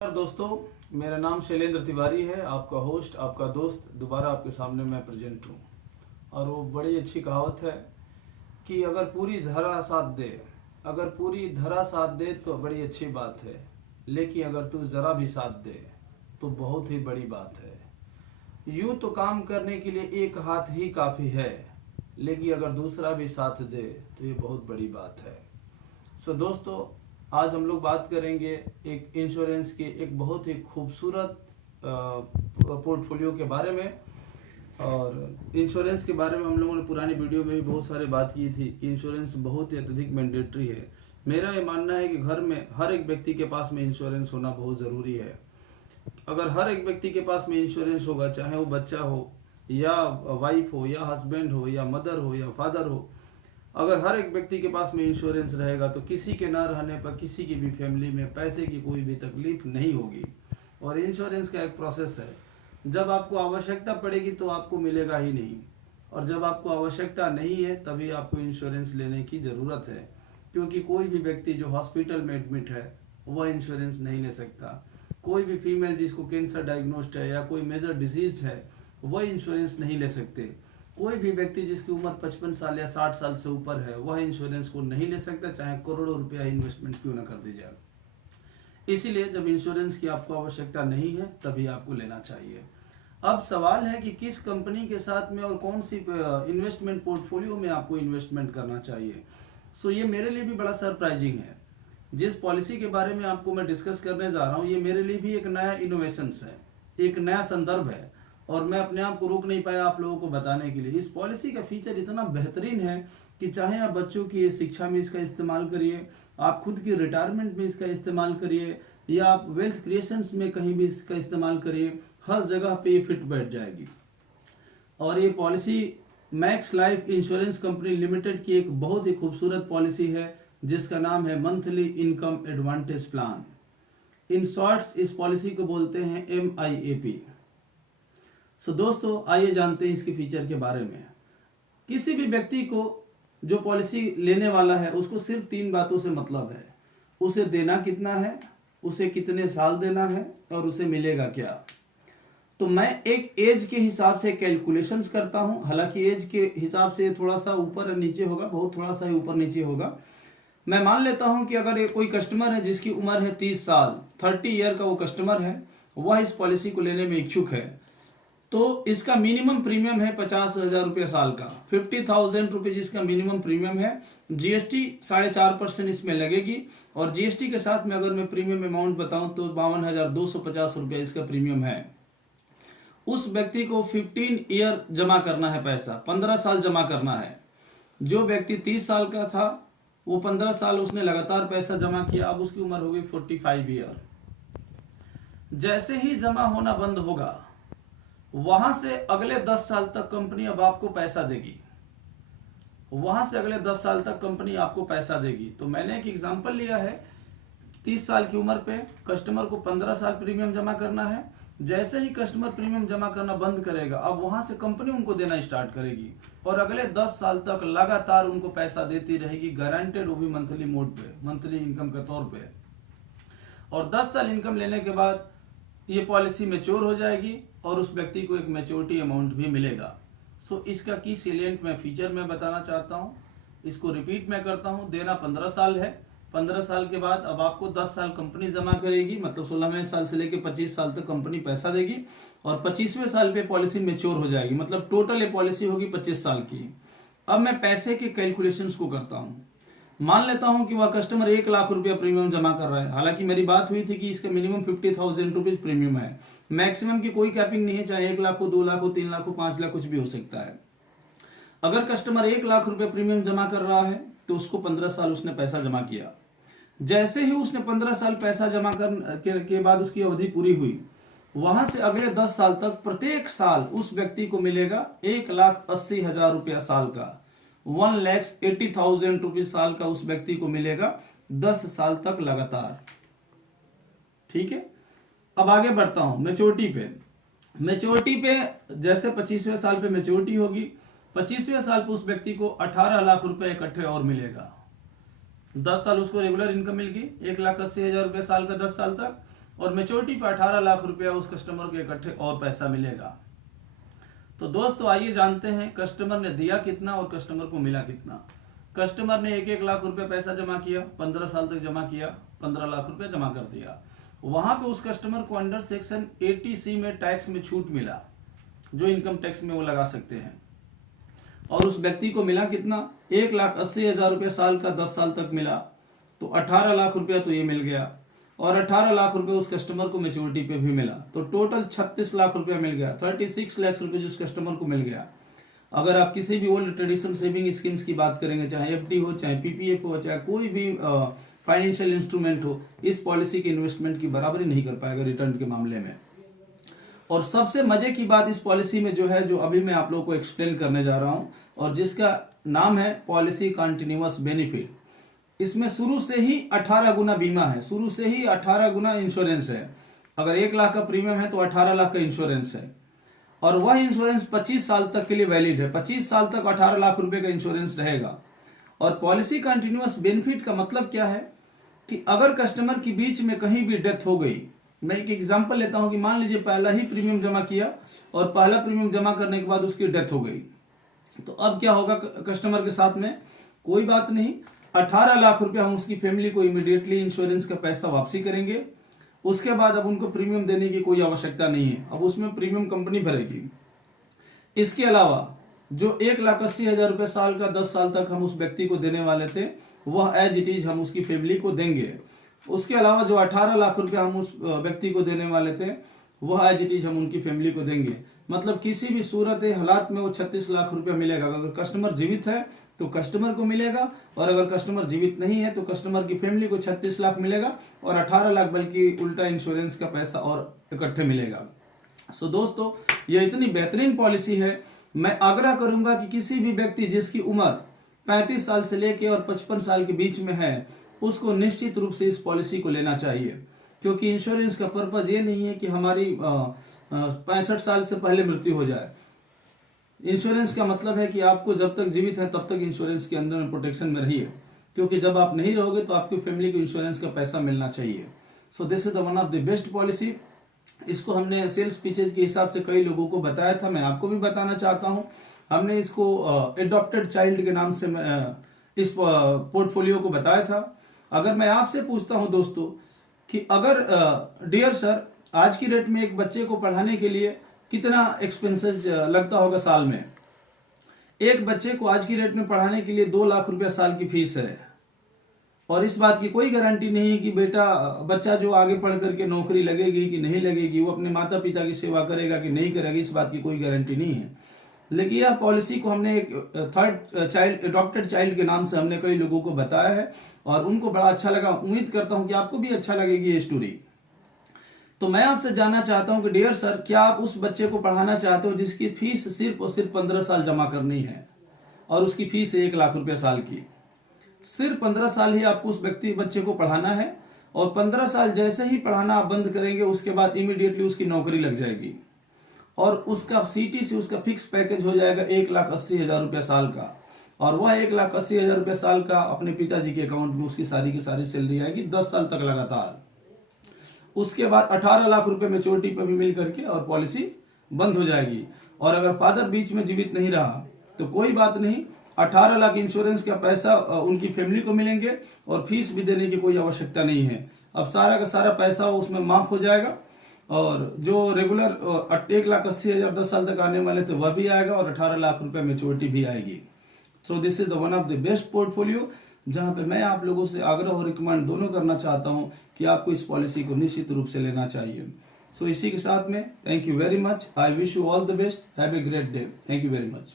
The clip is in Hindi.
नमस्कार दोस्तों, मेरा नाम शैलेंद्र तिवारी है। आपका होस्ट, आपका दोस्त दोबारा आपके सामने मैं प्रेजेंट हूँ। और वो बड़ी अच्छी कहावत है कि अगर पूरी धरा साथ दे तो बड़ी अच्छी बात है, लेकिन अगर तू ज़रा भी साथ दे तो बहुत ही बड़ी बात है। यूँ तो काम करने के लिए एक हाथ ही काफ़ी है, लेकिन अगर दूसरा भी साथ दे तो ये बहुत बड़ी बात है। सो दोस्तों, आज हम लोग बात करेंगे एक इंश्योरेंस के एक बहुत ही खूबसूरत पोर्टफोलियो के बारे में। और इंश्योरेंस के बारे में हम लोगों ने पुरानी वीडियो में भी बहुत सारे बात की थी कि इंश्योरेंस बहुत ही अत्यधिक मैंडेटरी है। मेरा ये मानना है कि घर में हर एक व्यक्ति के पास में इंश्योरेंस होना बहुत ज़रूरी है। अगर हर एक व्यक्ति के पास में इंश्योरेंस होगा, चाहे वो बच्चा हो या वाइफ हो या हस्बैंड हो या मदर हो या फादर हो, अगर हर एक व्यक्ति के पास में इंश्योरेंस रहेगा तो किसी के ना रहने पर किसी की भी फैमिली में पैसे की कोई भी तकलीफ नहीं होगी। और इंश्योरेंस का एक प्रोसेस है, जब आपको आवश्यकता पड़ेगी तो आपको मिलेगा ही नहीं, और जब आपको आवश्यकता नहीं है तभी आपको इंश्योरेंस लेने की ज़रूरत है। क्योंकि कोई भी व्यक्ति जो हॉस्पिटल में एडमिट है वह इंश्योरेंस नहीं ले सकता। कोई भी फीमेल जिसको कैंसर डायग्नोस्ड है या कोई मेजर डिजीज है वह इंश्योरेंस नहीं ले सकते। कोई भी व्यक्ति जिसकी उम्र 55 साल या 60 साल से ऊपर है वह इंश्योरेंस को नहीं ले सकता, चाहे करोड़ों रुपया इन्वेस्टमेंट क्यों ना कर दी जाए। इसीलिए जब इंश्योरेंस की आपको आवश्यकता नहीं है तभी आपको लेना चाहिए। अब सवाल है कि किस कंपनी के साथ में और कौन सी इन्वेस्टमेंट पोर्टफोलियो में आपको इन्वेस्टमेंट करना चाहिए। सो ये मेरे लिए भी बड़ा सरप्राइजिंग है। जिस पॉलिसी के बारे में आपको मैं डिस्कस करने जा रहा हूँ, ये मेरे लिए भी एक नया इनोवेशन है, एक नया संदर्भ है, और मैं अपने आप को रोक नहीं पाया आप लोगों को बताने के लिए। इस पॉलिसी का फीचर इतना बेहतरीन है कि चाहे आप बच्चों की शिक्षा में इसका इस्तेमाल करिए, आप खुद की रिटायरमेंट में इसका इस्तेमाल करिए, या आप वेल्थ क्रिएशंस में कहीं भी इसका इस्तेमाल करिए, हर जगह पे ये फिट बैठ जाएगी। और ये policy max life insurance company limited की एक बहुत ही खूबसूरत पॉलिसी है जिसका नाम है monthly income advantage plan. In shorts इस पॉलिसी को बोलते हैं MIAP। सो दोस्तों, आइए जानते हैं इसके फीचर के बारे में। किसी भी व्यक्ति को जो पॉलिसी लेने वाला है उसको सिर्फ 3 बातों से मतलब है। उसे देना कितना है, उसे कितने साल देना है, और उसे मिलेगा क्या। तो मैं एक एज के हिसाब से कैलकुलेशंस करता हूं। हालांकि एज के हिसाब से थोड़ा सा ऊपर नीचे होगा, बहुत थोड़ा सा ही ऊपर नीचे होगा। मैं मान लेता हूं कि अगर कोई कस्टमर है जिसकी उम्र है 30 साल, 30 ईयर का वो कस्टमर है, वह इस पॉलिसी को लेने में इच्छुक है, तो इसका मिनिमम प्रीमियम है 50,000 रुपये साल का। 50,000 रुपीज इसका मिनिमम प्रीमियम है। GST 4.5% इसमें लगेगी, और GST के साथ में अगर मैं प्रीमियम अमाउंट बताऊं तो 52,250 रुपये इसका प्रीमियम है। उस व्यक्ति को 15 ईयर जमा करना है, पैसा 15 साल जमा करना है। जो व्यक्ति 30 साल का था वो 15 साल उसने लगातार पैसा जमा किया, अब उसकी उम्र हो गई 45 ईयर। जैसे ही जमा होना बंद होगा, वहां से अगले 10 साल तक कंपनी अब आपको पैसा देगी। वहां से अगले 10 साल तक कंपनी आपको पैसा देगी। तो मैंने एक एग्जांपल लिया है, 30 साल की उम्र पे कस्टमर को 15 साल प्रीमियम जमा करना है। जैसे ही कस्टमर प्रीमियम जमा करना बंद करेगा, अब वहां से कंपनी उनको देना स्टार्ट करेगी, और अगले 10 साल तक लगातार उनको पैसा देती रहेगी, गारंटेड, वो भी मंथली मोड पे, मंथली इनकम के तौर पे। और 10 साल इनकम लेने के बाद ये पॉलिसी मैच्योर हो जाएगी और उस व्यक्ति को एक मैच्योरिटी अमाउंट भी मिलेगा। सो इसका की सेलिएंट में फीचर मैं बताना चाहता हूँ, इसको रिपीट मैं करता हूँ। देना 15 साल है। 15 साल के बाद अब आपको 10 साल कंपनी जमा करेगी, मतलब 16वें साल से लेकर 25 साल तक कंपनी पैसा देगी, और 25वें साल पे पॉलिसी मैच्योर हो जाएगी। मतलब टोटल ये पॉलिसी होगी 25 साल की। अब मैं पैसे के कैलकुलेशंस को करता हूँ। मान लेता हूं कि वह कस्टमर 1 लाख रुपया प्रीमियम जमा कर रहा है। हालांकि मेरी बात हुई थी कि इसका मिनिमम 50,000 रुपीज प्रीमियम है, मैक्सिमम की कोई कैपिंग नहीं है, चाहे 1 लाख हो, 2 लाख हो, 3 लाख हो, 5 लाख, कुछ भी हो सकता है। अगर कस्टमर 1 लाख रुपया प्रीमियम जमा कर रहा है तो उसको 15 साल उसने पैसा जमा किया। जैसे ही उसने 15 साल पैसा जमा के बाद उसकी अवधि पूरी हुई, वहां से अगले 10 साल तक प्रत्येक साल उस व्यक्ति को मिलेगा 1,80,000 रुपया साल का, 1,80,000 रुपये साल का उस व्यक्ति को मिलेगा 10 साल तक लगातार। ठीक है, अब आगे बढ़ता हूं मैच्योरिटी पे। मैच्योरिटी पे जैसे 25वें साल पे मैच्योरिटी होगी, 25वें साल पे उस व्यक्ति को 18 लाख रुपए इकट्ठे और मिलेगा। 10 साल उसको रेगुलर इनकम मिल गई, 1,80,000 रुपये साल का 10 साल तक, और मेच्योरिटी पे 18 लाख रुपया उस कस्टमर को इकट्ठे और पैसा मिलेगा। तो दोस्तों आइए जानते हैं कस्टमर ने दिया कितना और कस्टमर को मिला कितना। कस्टमर ने 1-1 लाख रुपया पैसा जमा किया, 15 साल तक जमा किया, 15 लाख रुपया जमा कर दिया। वहां पे उस कस्टमर को अंडर सेक्शन 80C में टैक्स में छूट मिला, जो इनकम टैक्स में वो लगा सकते हैं। और उस व्यक्ति को मिला कितना, 1,80,000 रुपया साल का 10 साल तक मिला, तो 18 लाख रुपया तो ये मिल गया। और 18 लाख रुपए उस कस्टमर को मेच्योरिटी पे भी मिला, तो टोटल 36 लाख रुपया मिल गया। 36 लाख रुपए जिस कस्टमर को मिल गया। अगर आप किसी भी ओल्ड ट्रेडिशनल सेविंग स्कीम्स की बात करेंगे, चाहे एफडी हो, चाहे पीपीएफ हो, चाहे कोई भी फाइनेंशियल इंस्ट्रूमेंट हो, इस पॉलिसी के इन्वेस्टमेंट की बराबरी नहीं कर पाएगा रिटर्न के मामले में। और सबसे मजे की बात इस पॉलिसी में जो है, जो अभी मैं आप लोगों को एक्सप्लेन करने जा रहा हूं, और जिसका नाम है पॉलिसी कंटिन्यूअस बेनिफिट। इसमें शुरू से ही 18 गुना बीमा है, शुरू से ही 18 गुना इंश्योरेंस है। अगर 1 लाख का प्रीमियम है तो 18 लाख का इंश्योरेंस है। और वह इंश्योरेंस 25 साल तक के लिए वैलिड है। 25 साल तक 18 लाख रुपए का इंश्योरेंस रहेगा। और पॉलिसी कंटिन्यूअस बेनिफिट का मतलब क्या है कि अगर कस्टमर की बीच में कहीं भी डेथ हो गई, मैं एक एग्जांपल लेता हूं कि मान लीजिए पहला ही प्रीमियम जमा किया और पहला प्रीमियम जमा करने के बाद उसकी डेथ हो गई, तो अब क्या होगा कस्टमर के साथ में? कोई बात नहीं, 18 लाख रुपया हम उसकी फैमिली को इमीडिएटली इंश्योरेंस का पैसा वापसी करेंगे। उसके बाद अब उनको प्रीमियम देने की कोई आवश्यकता नहीं है, अब उसमें प्रीमियम कंपनी भरेगी। इसके अलावा जो 1,80,000 रुपये साल का 10 साल तक हम उस व्यक्ति को देने वाले थे, वह एज इट इज हम उसकी फैमिली को देंगे। उसके अलावा जो 18 लाख रुपया हम उस व्यक्ति को देने वाले थे, वह एज इट इज हम उनकी फैमिली को देंगे। मतलब किसी भी सूरत हालात में वो 36 लाख रुपया मिलेगा। अगर कस्टमर जीवित है तो कस्टमर को मिलेगा, और अगर कस्टमर जीवित नहीं है तो कस्टमर की फैमिली को 36 लाख मिलेगा, और 18 लाख बल्कि उल्टा इंश्योरेंस का पैसा और इकट्ठे मिलेगा। सो दोस्तों, ये इतनी बेहतरीन पॉलिसी है। मैं आग्रह करूंगा कि किसी भी व्यक्ति जिसकी उम्र 35 साल से लेकर और 55 साल के बीच में है, उसको निश्चित रूप से इस पॉलिसी को लेना चाहिए। क्योंकि इंश्योरेंस का पर्पज ये नहीं है कि हमारी 65 साल से पहले मृत्यु हो जाए। इंश्योरेंस का मतलब है कि आपको जब तक जीवित है तब तक इंश्योरेंस के अंदर में प्रोटेक्शन में रहिए, क्योंकि जब आप नहीं रहोगे तो आपकी फैमिली को इंश्योरेंस का पैसा मिलना चाहिए। So this is the one of the best policy. इसको हमने सेल्स पिचेज के हिसाब से कई लोगों को बताया था, मैं आपको भी बताना चाहता हूं। हमने इसको एडॉप्टेड चाइल्ड के नाम से इस पोर्टफोलियो को बताया था। अगर मैं आपसे पूछता हूं दोस्तों कि अगर डियर सर, आज की डेट में एक बच्चे को पढ़ाने के लिए कितना एक्सपेंसेस लगता होगा साल में? एक बच्चे को आज की डेट में पढ़ाने के लिए 2 लाख रुपया साल की फीस है। और इस बात की कोई गारंटी नहीं है कि बच्चा जो आगे पढ़ करके नौकरी लगेगी कि नहीं लगेगी, वो अपने माता पिता की सेवा करेगा कि नहीं करेगा, इस बात की कोई गारंटी नहीं है। लेकिन यह पॉलिसी को हमने एक थर्ड चाइल्ड, एडॉप्टेड चाइल्ड के नाम से हमने कई लोगों को बताया है, और उनको बड़ा अच्छा लगा। उम्मीद करता हूं कि आपको भी अच्छा लगेगी ये स्टोरी। तो मैं आपसे जानना चाहता हूं कि डियर सर, क्या आप उस बच्चे को पढ़ाना चाहते हो जिसकी फीस सिर्फ और सिर्फ 15 साल जमा करनी है, और उसकी फीस है 1 लाख रुपया साल की? सिर्फ 15 साल ही आपको उस बच्चे को पढ़ाना है, और 15 साल जैसे ही पढ़ाना आप बंद करेंगे, उसके बाद इमीडिएटली उसकी नौकरी लग जाएगी, और उसका सीटी से उसका फिक्स पैकेज हो जाएगा 1,80,000 रुपया साल का। और वह 1,80,000 रुपया साल का अपने पिताजी के अकाउंट में उसकी सारी की सारी सैलरी आएगी 10 साल तक लगातार। उसके बाद 18 लाख रुपए मेच्योरिटी पर भी मिल करके और पॉलिसी बंद हो जाएगी। और अगर फादर बीच में जीवित नहीं रहा तो कोई बात नहीं, 18 लाख इंश्योरेंस का पैसा उनकी फैमिली को मिलेंगे, और फीस भी देने की कोई आवश्यकता नहीं है। अब सारा का सारा पैसा उसमें माफ हो जाएगा, और जो रेगुलर 1,80,000 10 साल तक आने वाले थे वह भी आएगा, और 18 लाख रुपए मेच्योरिटी भी आएगी। So this is the one of the best portfolio, जहां पे मैं आप लोगों से आग्रह और रिकमेंड दोनों करना चाहता हूं कि आपको इस पॉलिसी को निश्चित रूप से लेना चाहिए। सो इसी के साथ में thank you very much. I wish you all the best. Have a great day. Thank you very much.